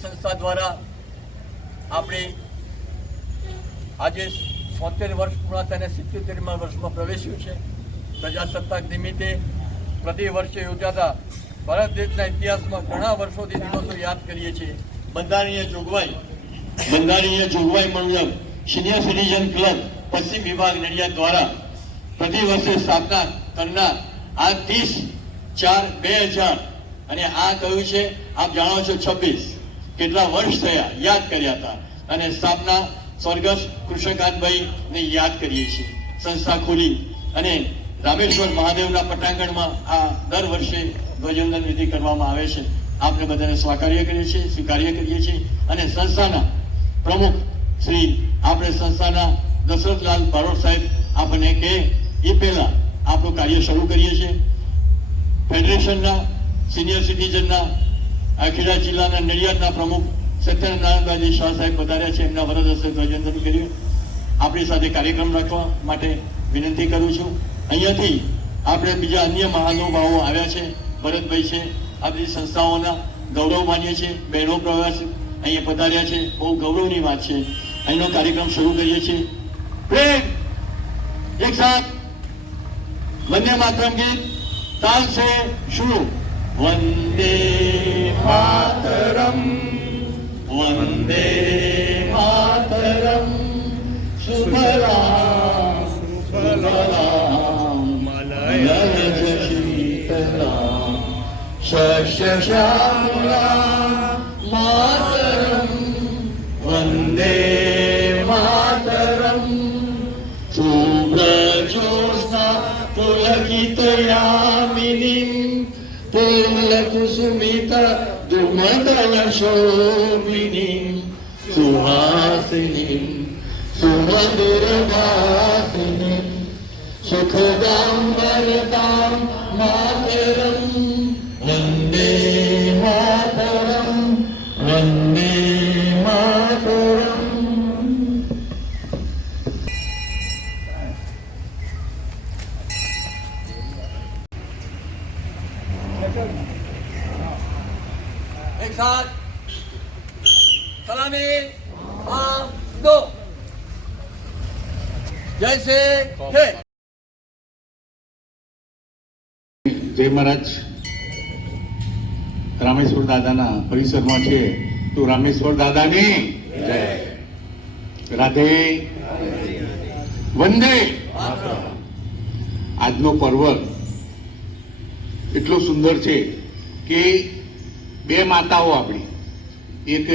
સંસ્થા દ્વારા આપણે આજે છોતેર વર્ષ પૂર્ણ થઈને સિત્યોતેરમાં વર્ષમાં પ્રવેશ્યું છે. પ્રજાસત્તાક નિમિત્તે પ્રતિ વર્ષે યોજાતા ભારત દેશના ઇતિહાસમાં ઘણા વર્ષોથી દિવસો યાદ કરીએ છીએ. બંધારણીય જોગવાઈ બંધારણીય જોગવાઈ મુજબ સિનિયર સિટીઝન ક્લબ પશ્ચિમ વિભાગ નડિયાદ દ્વારા પ્રતિ વર્ષે સ્થાપના કરનાર આ ત્રીસ ચાર બે હજાર, અને આ કયું છે? આપ જાણો છો છવ્વીસ. કેટલા વર્ષ થયા યાદ કર્યા હતા. અને સ્થાપના સ્વર્ગસ્થ કૃષ્ણકાંતભાઈ ને યાદ કરીએ છીએ. સંસ્થા ખોલી અને રામેશ્વર મહાદેવના પટાંગણમાં આ દર વર્ષે ધ્વજવંદન વિધિ કરવામાં આવે છે. આપણે બધાને સ્વાકાર્ય કરીએ છીએ, સ્વીકાર્ય કરીએ છીએ. અને સંસ્થાના પ્રમુખ શ્રી, આપણે સંસ્થાના દશરથલાલ બારોટ સાહેબ આપણને કે એ પહેલા આપણું કાર્ય શરૂ કરીએ છીએ. ફેડરેશનના સિનિયર સિટીઝનના આખીરા જિલ્લાના નડિયાદના પ્રમુખ સત્યનારાયણભાઈ શાહ સાહેબ વધાર્યા છે, એમના વરદ હસ્તે ધ્વજવંદન કર્યું. આપણી સાથે કાર્યક્રમ રાખવા માટે વિનંતી કરું છું. અહીંયાથી આપણે બીજા અન્ય મહાનુભાવો આવ્યા છે, ભરતભાઈ છે આ બધી સંસ્થાઓના ગૌરવ માનીએ છીએ, બહેનો પ્રવાસ અહીંયા પધાર્યા છે, બહુ ગૌરવની વાત છે. અહીંનો કાર્યક્રમ શરૂ કરીએ છીએ. પ્રેમ એક સાથ વંદે માતરમ ગીત, તાલ છે શું वन्दे मातरम् वन्दे मातरम् सुखरा सुखगरा मनय शीतरा शशशा मातरम् वन्दे पुल्लकुसुमिता दुमदलशोभिनीं सुहासिनीं सुमधुरभासिनीं सुखदां वरदां माता સાથ સલામી દો જય શ્રી જય મહારાજ. રામેશ્વર દાદાના પરિસરમાં છે. તો રામેશ્વર દાદાની જય. રાધે. વંદે. આજનો પર્વત એટલો સુંદર છે કે બે માતાઓ આપણી. એક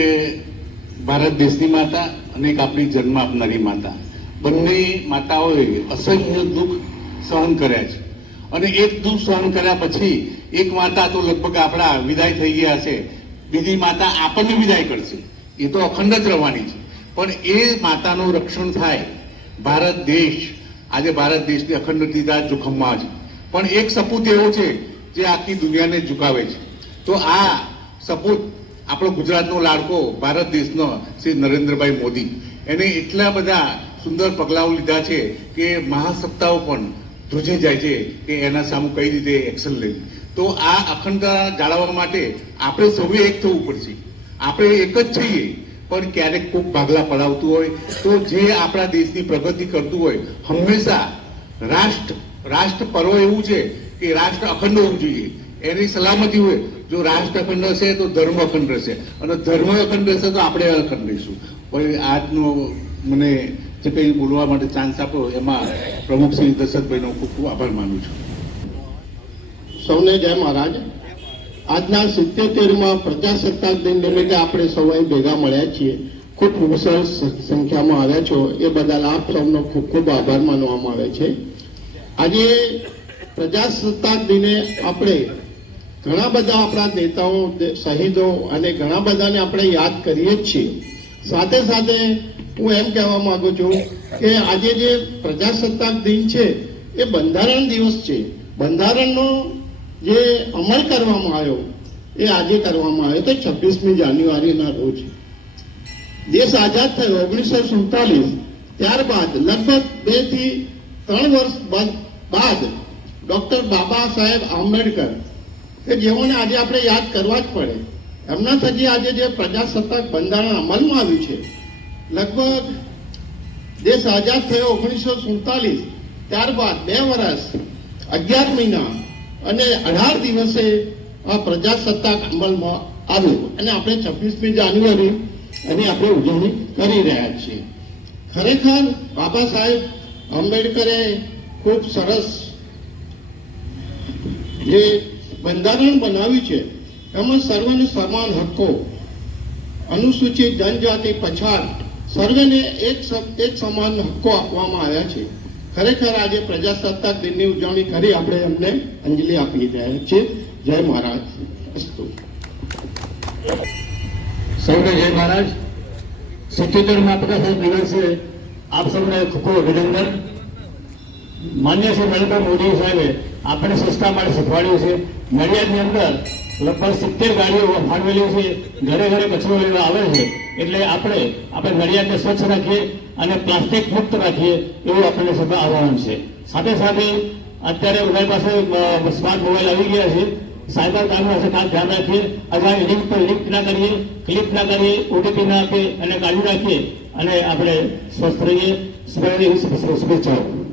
ભારત દેશની માતા અને એક આપણી જન્મ આપનારી માતા. બંને માતાઓએ અસહ્ય દુઃખ સહન કર્યા છે. અને એક દુઃખ સહન કર્યા પછી એક માતા તો લગભગ આપણા વિદાય થઈ ગયા છે. બીજી માતા આપણને વિદાય કરશે. એ તો અખંડ જ રહેવાની છે. પણ એ માતાનું રક્ષણ થાય ભારત દેશ. આજે ભારત દેશની અખંડતા જોખમમાં છે. પણ એક સપૂત એવો છે જે આખી દુનિયાને ઝુકાવે છે. તો આ સપૂત આપણો ગુજરાતનો લાડકો, ભારત દેશનો શ્રી નરેન્દ્રભાઈ મોદી. એને એટલા બધા સુંદર પગલાઓ લીધા છે કે મહાસત્તાઓ પણ ધ્રુજે જાય છે કે એના સામે કઈ રીતે એક્શન લેવી. તો આ અખંડતા જાળવવા માટે આપણે સૌએ એક થવું પડશે. આપણે એક જ છીએ, પણ ક્યારેક કોઈક ભાગલા પડાવતું હોય. તો જે આપણા દેશની પ્રગતિ કરતું હોય, હંમેશા રાષ્ટ્ર રાષ્ટ્ર પર્વ એવું છે કે રાષ્ટ્ર અખંડ હોવું જોઈએ. એની સલામતી હોય જો રાષ્ટ્ર અખંડ હશે તો ધર્મ અખંડ રહેશે. અને ધર્મ અખંડ રહેશે તો આપણે અખંડ રહીશું. પણ આજનો મને જે કંઈ બોલવા માટે ચાન્સ આપ્યો એમાં પ્રમુખ શ્રી દશરથભાઈનો ખૂબ ખૂબ આભાર માનું છું. સૌને જય મહારાજ. આજના સિત્તેતેરમાં પ્રજાસત્તાક દિન નિમિત્તે આપણે સૌએ ભેગા મળ્યા છીએ. ખૂબ વિશાળ સંખ્યામાં આવ્યા છો. એ બદલ આપ સૌનો ખૂબ ખૂબ આભાર માનવામાં આવે છે. આજે પ્રજાસત્તાક દિને આપણે ઘણા બધા આપણા નેતાઓ શહીદો અને ઘણા બધાને આપણે યાદ કરીએ જ છીએ. સાથે સાથે હું એમ કહેવા માંગુ છું કે આજે જે પ્રજાસત્તાક દિન છે, એ બંધારણ દિવસ છે. બંધારણનો જે અમલ કરવામાં આવ્યો, એ આજે કરવામાં આવ્યો તો છવ્વીસમી જાન્યુઆરીના રોજ. દેશ આઝાદ થયો ઓગણીસો સુડતાલીસ ત્યારબાદ લગભગ બેથી ત્રણ વર્ષ બાદ- ડોક્ટર બાબા સાહેબ આંબેડકર કે જેઓને આજે આપણે યાદ કરવા જ પડે. એમના થકી આજે જે પ્રજાસત્તાક બંધારણ અમલમાં આવ્યું છે, લગભગ દેશ આઝાદ થયો ઓગણીસો સુડતાલીસ, ત્યારબાદ બે વર્ષ અગિયાર મહિના અને અઢાર દિવસે આ પ્રજાસત્તાક અમલમાં આવ્યું. અને આપણે છવ્વીસમી જાન્યુઆરી એની આપણે ઉજવણી કરી રહ્યા છીએ. ખરેખર બાબા સાહેબ આંબેડકરે ખૂબ સરસ જે બંધારણ બનાવ્યું છે. એમાં સર્વને સમાન હક્કો, અનુસૂચિત જનજાતિ પછાત, સર્વેને એક એક સમાન હક્કો આપવામાં આવ્યા છે. ખરેખર આજે પ્રજાસત્તાક દિનની ઉજવણી કરી આપણે એમને અંજલિ આપી રહ્યા છીએ. જય મહારાજ. અસ્તુ. સૌને જય મહારાજ. સિત્યોતેર માતૃકા સાહેબ દિવસે આપ સૌને ખૂબ ખૂબ અભિનંદન. માન્ય શ્રી નરેન્દ્ર મોદી સાહેબે આપણે સંસ્થા માટે શીખવાડ્યું છે. નડિયાદની અંદર લગભગ સિત્તેર ગાડીઓ ફાળવેલી છે. ઘરે ઘરે કચરો લેવા આવે છે. એટલે આપણે આપણે નડિયાદને સ્વચ્છ રાખીએ અને પ્લાસ્ટિક મુક્ત રાખીએ એવું આપણને સભા આહવાન છે. સાથે સાથે અત્યારે બધા પાસે સ્માર્ટ મોબાઈલ આવી ગયા છે. સાયબર કામ પાસે ખાસ ધ્યાન રાખીએ. અથવા લિંક પર લિંક ના કરીએ ક્લિક ના કરીએ ઓટીપી ના આપીએ અને કાઢી રાખીએ અને આપણે સ્વસ્થ રહીએ. સ્મરણીય એવી શુભ- શુભેચ્છાઓ.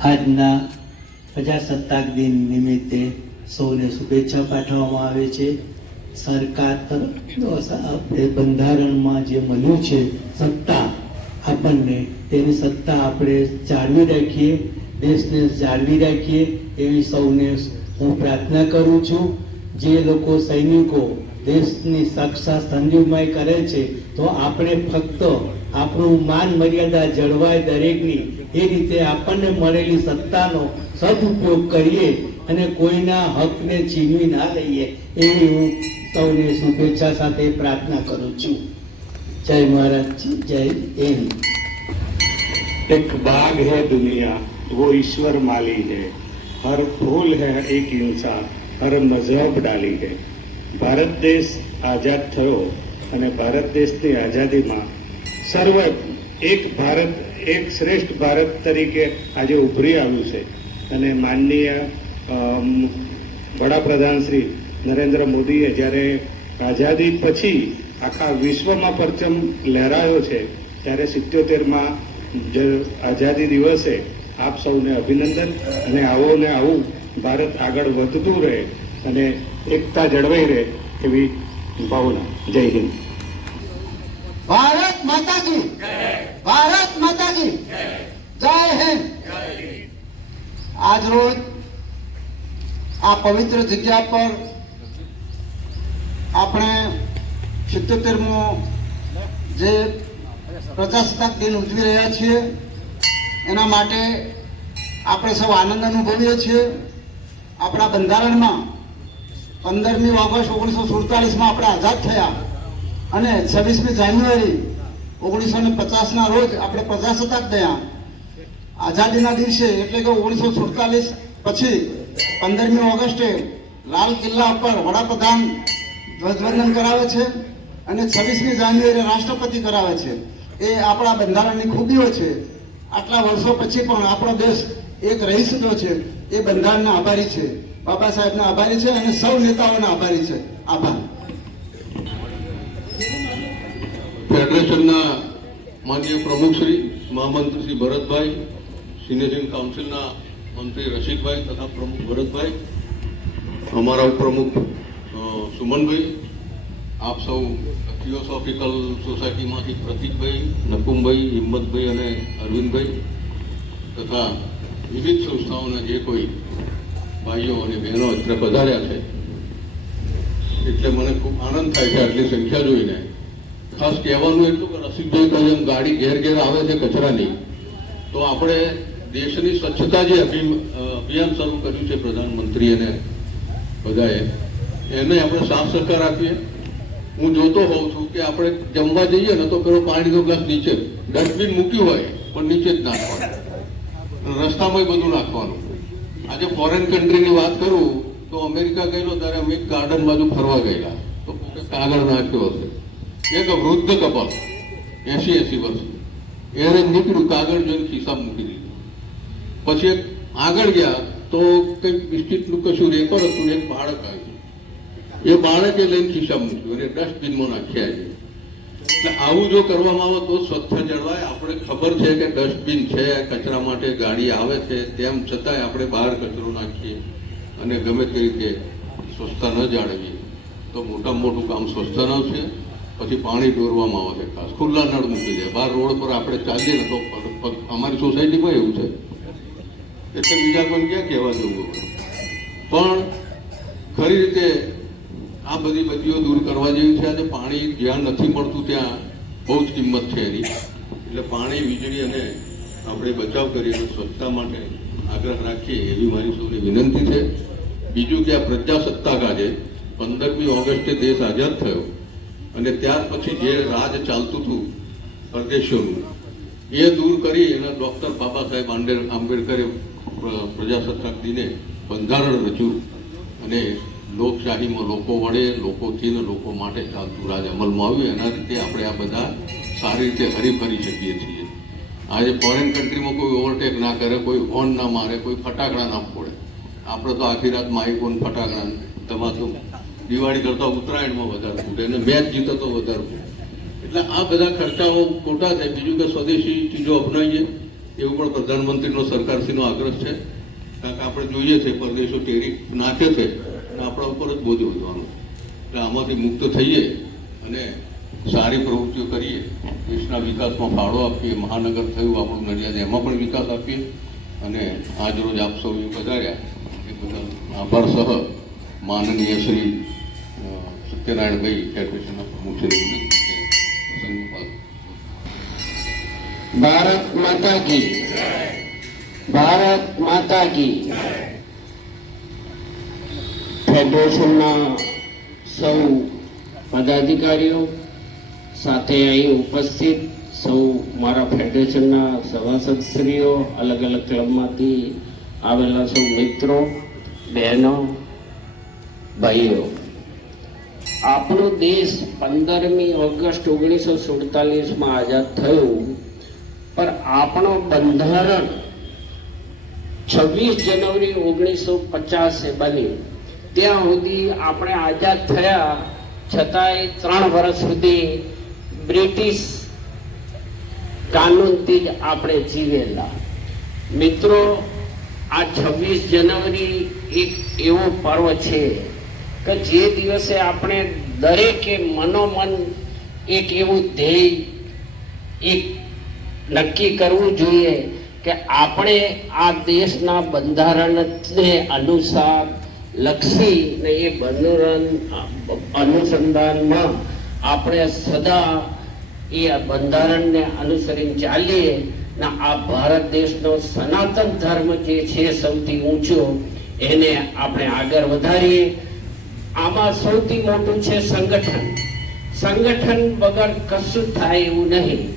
આજના પ્રજાસત્તાક દિન નિમિત્તે સૌને શુભેચ્છા પાઠવવામાં આવે છે. સરકાર તરફ બંધારણમાં જે મળ્યું છે સત્તા, આપણને તેની સત્તા આપણે જાળવી રાખીએ, દેશને જાળવી રાખીએ એવી સૌને હું પ્રાર્થના કરું છું. જે લોકો સૈનિકો દેશની રક્ષા સંજીવમાય કરે છે તો આપણે ફક્ત આપણું માન મર્યાદા જળવાય દરેકની એ રીતે આપણને મળેલી સત્તાનો સદુપયોગ કરીએ અને કોઈના હકને છીનવી ના લઈએ એવી હું સૌને શુભેચ્છા સાથે પ્રાર્થના કરું છું જય મહારાજજી જય હિન્દ एक बाग है दुनिया वो ईश्वर माली है हर फूल है एक इंसान हर मजहब डाली है ભારત દેશ આઝાદ થયો અને ભારત દેશની આઝાદીમાં સર્વ એક ભારત, એક શ્રેષ્ઠ ભારત તરીકે આજે ઉભરી આવ્યું છે. અને માનનીય વડાપ્રધાન શ્રી નરેન્દ્ર મોદીએ જ્યારે આઝાદી પછી આખા વિશ્વમાં પરચમ લહેરાયો છે, ત્યારે સિત્યોતેરમાં આઝાદી દિવસે આપ સૌને અભિનંદન અને આવો ને આવું ભારત આગળ વધતું રહે. અને એકતા જળવાઈ રહે એવી ભાવના. જય હિન્દ. ભારત માતા કી ભારત માતા કી જય હિન્દ. આજ રોજ આ પવિત્ર જગ્યા પર આપણે સિત્તોતેરમો જે પ્રજાસત્તાક દિન ઉજવી રહ્યા છીએ, એના માટે આપણે સૌ આનંદ અનુભવીએ છીએ. આપણા બંધારણમાં પંદરમી ઓગસ્ટ ઓગણીસો સુડતાલીસમાં આપણે આઝાદ થયા અને છવ્વીસમી જાન્યુઆરી ઓગણીસો ને પચાસના રોજ આપણે પ્રજાસત્તાક થયા આઝાદીના દિવસે એટલે કે ઓગણીસો સુડતાલીસ પછી પંદરમી ઓગસ્ટે લાલ કિલ્લા ઉપર વડાપ્રધાન ધ્વજવંદન કરાવે છે અને છવ્વીસમી જાન્યુઆરી રાષ્ટ્રપતિ કરાવે છે. એ આપણા બંધારણની ખૂબીઓ છે. આટલા વર્ષો પછી પણ આપણો દેશ એક રહી શક્યો છે. એ બંધારણના આભારી છે. બાબા સાહેબના આભારી છે અને સૌ નેતાઓના આભારી છે. આભાર. ફેડરેશનના માનનીય પ્રમુખ શ્રી મહામંત્રી શ્રી ભરતભાઈ સિનિયર કાઉન્સિલના મંત્રી રસિકભાઈ તથા પ્રમુખ ભરતભાઈ, અમારા ઉપપ્રમુખ સુમનભાઈ, આપ સૌ થિયોસોફિકલ સોસાયટીમાંથી પ્રતિકભાઈ, નકુમભાઈ, હિંમતભાઈ અને અરવિંદભાઈ તથા વિવિધ સંસ્થાઓના જે કોઈ ભાઈઓ અને બહેનો એટલે પધાર્યા છે. એટલે મને ખૂબ આનંદ થાય છે આટલી સંખ્યા જોઈને. ખાસ કહેવાનું એટલું કે રસિકભાઈ કહે એમ ગાડી ઘેર ઘેર આવે છે કચરાની, તો આપણે દેશની સ્વચ્છતા જે અભિ- અભિયાન શરૂ કર્યું છે પ્રધાનમંત્રી અને બધાએ, એને આપણે સાફ સહકાર આપીએ. હું જોતો હોઉં છું કે આપણે જમવા જઈએ ને તો પેલો પાણીનો ગ્લાસ નીચે, ડસ્ટબિન મૂક્યું હોય, પણ નીચે જ નાખવાનું. રસ્તામાં બધું નાખવાનું. આજે ફોરેન કન્ટ્રીની વાત કરું, તો અમેરિકા ગયેલો ત્યારે અમે ગાર્ડન બાજુ ફરવા ગયેલા. તો કોકે કાગળ નાખ્યો હશે. એક વૃદ્ધ કપલ એસી એસી વર્ષ. એને નીકળ્યું, કાગળ જોઈને ખિસ્સા મૂકી દીધું. પછી આગળ ગયા, તો કંઈક બિસ્કીટનું કશું રેકોર્ડ હતું એક બાળક આવ્યું. એ બાળકે લઈને ખિસ્સા મૂક્યું અને ડસ્ટબિનમાં નાખ્યા છે. એટલે આવું જો કરવામાં આવે તો સ્વચ્છ જળવાય. આપણે ખબર છે કે ડસ્ટબિન છે, કચરા માટે ગાડી આવે છે. તેમ છતાંય આપણે બહાર કચરો નાખીએ અને ગમે તે રીતે સ્વચ્છતા ન જાળવીએ. તો મોટામાં મોટું કામ સ્વચ્છતાનું છે. પછી પાણી દોરવામાં આવે છે. ખાસ ખુલ્લા નળ મૂકી દે. બહાર રોડ પર આપણે ચાલીએ ને તો અમારી સોસાયટીમાં એવું છે. એટલે બીજા પણ ક્યાં કહેવા જવું પણ ખરી રીતે આ બધી બદીઓ દૂર કરવા જેવી છે. આજે પાણી જ્યાં નથી મળતું ત્યાં બહુ જ કિંમત છે એની. એટલે પાણી, વીજળી અને આપણે બચાવ કરીને સ્વચ્છતા માટે આગ્રહ રાખીએ એવી મારી સૌને વિનંતી છે. બીજું કે આ પ્રજાસત્તાક આજે પંદરમી ઓગસ્ટે દેશ આઝાદ થયો અને ત્યાર પછી જે રાજ ચાલતું હતું પરદેશોનું એ દૂર કરી અને ડોક્ટર બાબા સાહેબ આંબેડ, આંબેડકરે પ્રજાસત્તાક દિને બંધારણ રચ્યું અને લોકશાહીમાં લોકો વડે લોકોથી ને લોકો માટે ચાલતું રાજ અમલમાં આવ્યું. એના રીતે આપણે આ બધા સારી રીતે હરીફરી શકીએ છીએ. આજે ફોરેન કન્ટ્રીમાં કોઈ ઓવરટેક ના કરે, કોઈ હોર્ન ના મારે, કોઈ ફટાકડા ના ફોડે. આપણે તો આખી રાત માઇકો ને. ફટાકડા તમાશો દિવાળી કરતા ઉત્તરાયણમાં વધારે ફૂટે અને મેચ જીતો તો વધારે ફૂટે. એટલે આ બધા ખર્ચાઓ ખોટા છે. બીજું કે સ્વદેશી ચીજો અપનાવીએ. એવું પણ પ્રધાનમંત્રીનો સરકારશ્રીનો આગ્રહ છે. કારણ કે આપણે જોઈએ છે, પરદેશો ટેરી નાખે છે. અને આપણા ઉપર જ બોજ વધવાનો એટલે આમાંથી મુક્ત થઈએ અને સારી પ્રવૃત્તિઓ કરીએ. દેશના વિકાસમાં ફાળો આપીએ. મહાનગર થયું, આપણું નડિયાદ, એમાં પણ વિકાસ આપીએ. અને આજ રોજ આપ સૌ પધાર્યા. એ બદલ આભાર સહ માનનીય શ્રી સત્યનારાયણભાઈ ફેડરેશનના પ્રમુખ શ્રી ભારત માતા કી ભારત માતા કી ફેડરેશનના સૌ પદાધિકારીઓ સાથે અહીં ઉપસ્થિત, સૌ મારા ફેડરેશનના સભાસદશ્રીઓ અલગ અલગ ક્લબમાંથી આવેલા સૌ મિત્રો, બહેનો, ભાઈઓ. આપણો દેશ પંદરમી ઓગસ્ટ ઓગણીસો સુડતાલીસમાં આઝાદ થયું, પણ આપણો બંધારણ છવ્વીસ જાન્યુઆરી ઓગણીસો પચાસે બન્યું. ત્યાં સુધી આપણે આઝાદ થયા. છતાંય ત્રણ વર્ષ સુધી બ્રિટિશ કાનૂનથી જ આપણે જીવેલા. મિત્રો, આ છવ્વીસ જનવરી એક એવો પર્વ છે કે જે દિવસે આપણે દરેકે મનોમન એક એવું ધ્યેય એક નક્કી કરવું જોઈએ કે આપણે આ દેશના બંધારણને અનુસાર લક્ષી ને એ બંધારણ અનુસંધાનમાં આપણે સદા એ બંધારણને અનુસરીને ચાલીએ ને આ ભારત દેશનો સનાતન ધર્મ જે છે સૌથી ઊંચો, એને આપણે આગળ વધારીએ. આમાં સૌથી મોટું છે સંગઠન. સંગઠન વગર કશું થાય એવું નહીં.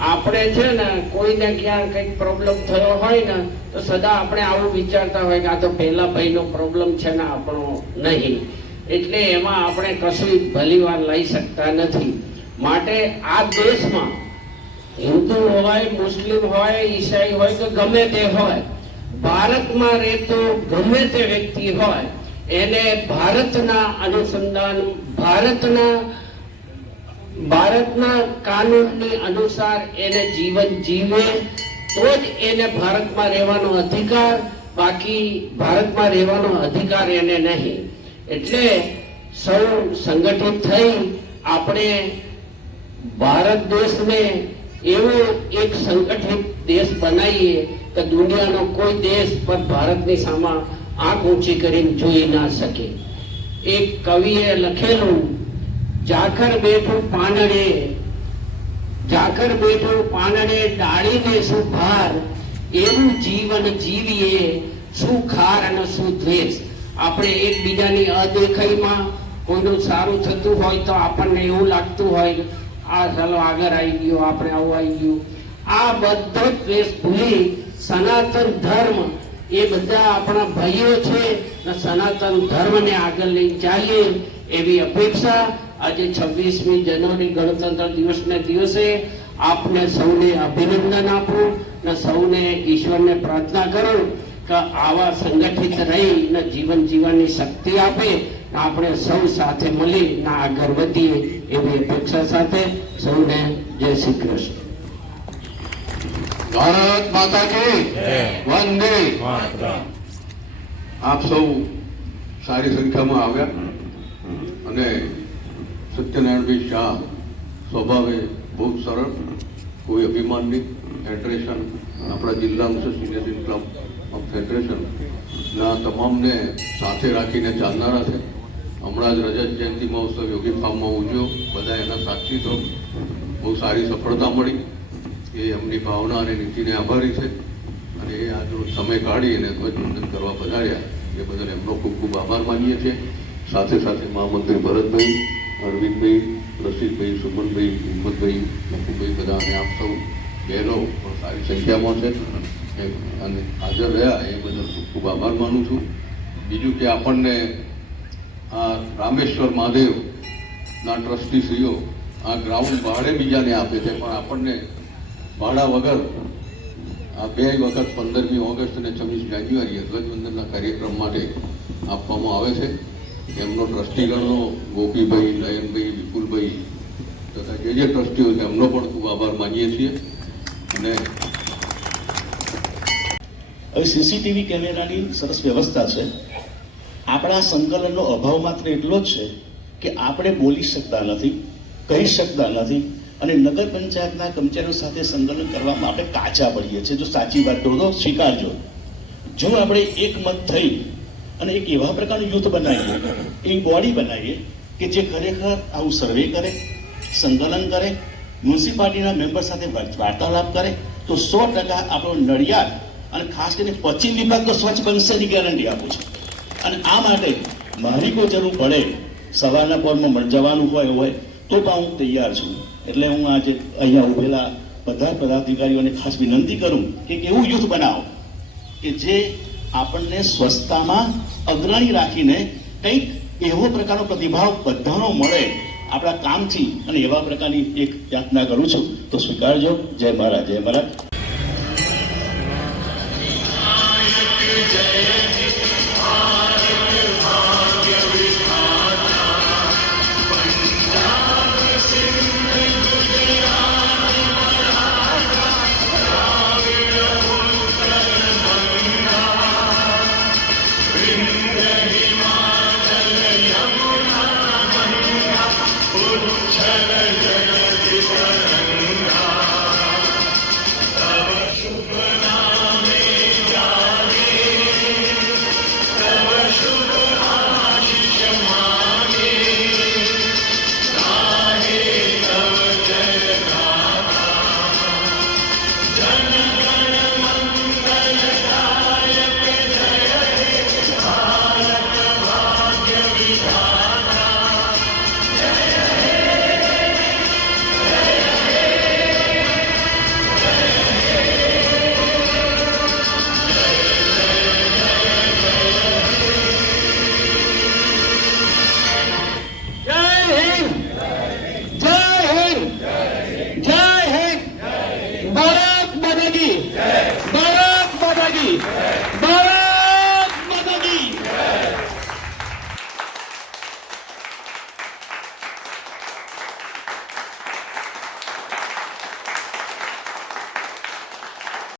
આપણે છે ને કોઈને ક્યાં કંઈક પ્રોબ્લેમ થયો હોય ને, તો સદા આપણે આવું વિચારતા હોય કે આ તો પહેલા ભાઈનો પ્રોબ્લેમ છે ને, આપણો નહીં. એટલે એમાં આપણે કશું ભલીવાર લઈ શકતા નથી. માટે આ દેશમાં હિન્દુ હોય, મુસ્લિમ હોય, ઈસાઈ હોય કે ગમે તે હોય, ભારતમાં રહેતો ગમે તે વ્યક્તિ હોય, એને ભારતના અનુસંધાન, ભારતના ભારતના કાનૂનની અનુસાર એને જીવન જીવે, તો જ એને ભારતમાં રહેવાનો અધિકાર, બાકી ભારતમાં રહેવાનો અધિકાર એને નહીં. એટલે સૌ સંગઠિત થઈ આપણે ભારત દેશને એવો એક સંગઠિત દેશ બનાવીએ કે દુનિયાનો કોઈ દેશ પણ ભારતની સામે આંખ ઊંચી કરીને જોઈ ના શકે. એક કવિએ લખેલું જાખર બેઠું પાનડે જાખર બેઠું પાનડે ડાળીને શું ભાર? એવું જીવન જીવીએ, શું ખાર અને શું દ્વેષ? આપણે એકબીજાની અદેખાઈમાં કોઈનું સારું થતું હોય તો આપણને એવું લાગતું હોય, આ ચાલો આગળ આવી ગયો, આપણે આવું આવી ગયું. આ બધો દ્વેષ ભૂલી સનાતન ધર્મ એ બધા આપણા ભાઈઓ છે સનાતન ધર્મને આગળ લઈ ચાલીએ એવી અપેક્ષા આજે છવ્વીસમી જાન્યુઆરી ગણતંત્ર દિવસને દિવસે આપને સૌને અભિનંદન આપું ને સૌને ઈશ્વરને પ્રાર્થના કરું કે આવા સંગઠિત રહી ને જીવન જીવવાની શક્તિ આપે આપણે સૌ સાથે મળી ના આગળ વધીએ એવી અપેક્ષા સાથે સૌને જય શ્રી કૃષ્ણ. ભારત માતા કી વંદે. આપ સૌ સારી સંખ્યામાં આવ્યા અને સત્યનારાયણભાઈ શાહ સ્વભાવે બહુ સરળ, કોઈ અભિમાનની ફેડરેશન આપણા senior citizen club of federation ના તમામને સાથે રાખીને ચાલનારા છે. હમણાં જ રજત જયંતિ મહોત્સવ યોગી ફાર્મમાં ઉજવ્યો. બધા એના સાક્ષી તો બહુ સારી સફળતા મળી. એ એમની ભાવના અને નીતિને આભારી છે. અને એ આજનો સમય કાઢી અને ધ્વજવંદન કરવા પધાર્યા. એ બદલ એમનો ખૂબ ખૂબ આભાર માનીએ છીએ. સાથે સાથે મહામંત્રી ભરતભાઈ અરવિંદભાઈ રસિકભાઈ સુમનભાઈ હિંમતભાઈ નકુભાઈ બધા અને આપ સૌ બહેનો સારી સંખ્યામાં છે. અને હાજર રહ્યા, એ બદલ ખૂબ આભાર માનું છું. બીજું કે આપણને આ રામેશ્વર મહાદેવના ટ્રસ્ટીશ્રીઓ આ ગ્રાઉન્ડ ભાડે બીજાને આપે છે, પણ આપણને ભાડા વગર, આ બે વખત પંદરમી ઓગસ્ટ અને છવ્વીસ જાન્યુઆરીએ ધ્વજવંદનના કાર્યક્રમ માટે આપવામાં આવે છે. એમનો ટ્રસ્ટીગણનો ગોપીભાઈ નયનભાઈ વિપુલભાઈ તથા જે જે ટ્રસ્ટીઓ છે, એમનો પણ ખૂબ આભાર માનીએ છીએ. અને હવે સીસીટીવી કેમેરાની સરસ વ્યવસ્થા છે. આપણા સંકલનનો અભાવ માત્ર એટલો જ છે કે આપણે બોલી શકતા નથી, કહી શકતા નથી અને નગર પંચાયતના કર્મચારીઓ સાથે સંકલન કરવામાં આપણે કાચા પડીએ છીએ. જો સાચી વાત કહું તો, સ્વીકારજો. જો આપણે એકમત થઈ અને એક એવા પ્રકારનું યુથ બનાવીએ, એક બોડી બનાવીએ કે જે ખરેખર આવું સર્વે કરે, સંકલન કરે, મ્યુનિસિપાલિટીના મેમ્બર સાથે વાર્તાલાપ કરે, તો સો ટકા આપણો નડિયાદ અને ખાસ કરીને પશ્ચિમ વિભાગ તો સ્વચ્છ બનશે એની ગેરંટી આપું છું. અને આ માટે મારી કોઈ જરૂર પડે, સવારના પોરમાં જવાનું હોય હોય, તો પણ હું તૈયાર છું. એટલે હું આજે અહીંયા ઉભેલા બધા પદાધિકારીઓને ખાસ વિનંતી કરું કે એવું યુથ બનાવો કે જે આપણને સ્વચ્છતામાં અગ્રણી રાખીને કંઈક એવો પ્રકારનો પ્રતિભાવ બધાનો મળે આપણા કામથી અને એવા પ્રકારની એક યાતના કરું છું. તો સ્વીકારજો. જય મહારાજ જય મહારાજ.